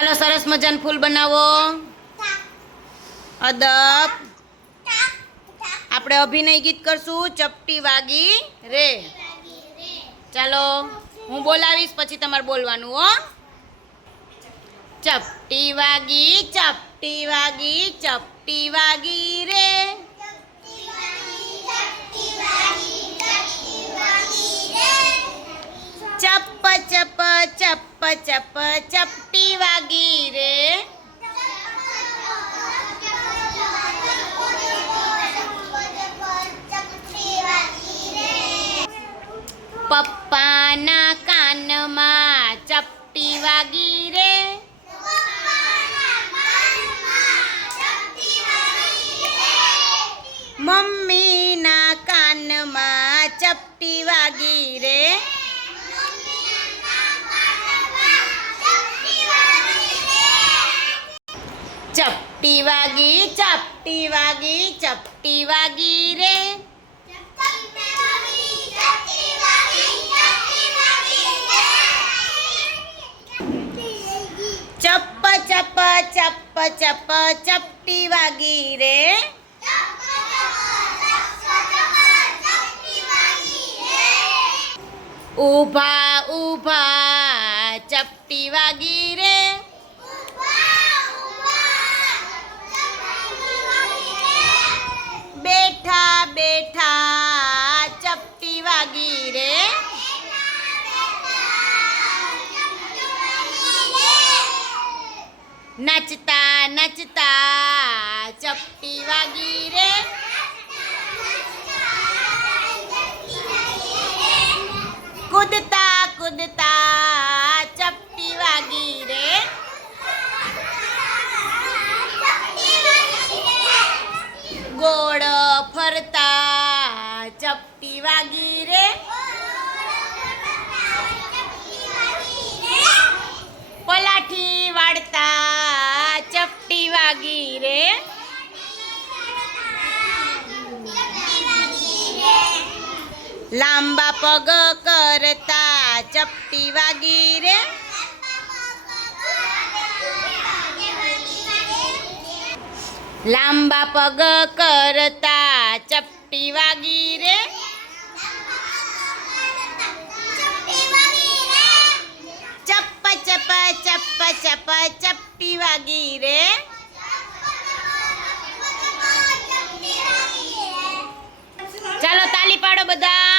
ચાલો સરસ મજાનું ફૂલ બનાવો અદબ આપણે અભિનય ગીત કરશું ચપટી વાગી રે ચાલો હું બોલાવીશ પછી તમારે બોલવાનું હો ચપટી વાગી ચપટી વાગી ચપટી વાગી રે ચપ ચપ ચપ ચપ ચપટી વાગી રે પપ્પાના કાનમાં ચપટી વાગી રે મમ્મીના કાનમાં ચપટી વાગી રે ચપટી વાગી ચપટી વાગી ચપટી વાગી રે ચપ્પ ચપ્પ ચપ્પ ચપ્પ ચપટી વાગી રે ઊભા ઊભા ચપટી વાગી રે નચતા નચતા ચપટી વાગી રે કૂદતા કૂદતા ચપટી વાગી રે ગોળ ફરતા ચપટી વાગી રે ચપટી વાગી રે લાંબા પગ કરતા ચપટી વાગી રે લાંબા પગ કરતા ચપટી વાગી રે ચપ્પ ચપ્પ ચપ્પ ચપ્પ ચપટી વાગી રે madam.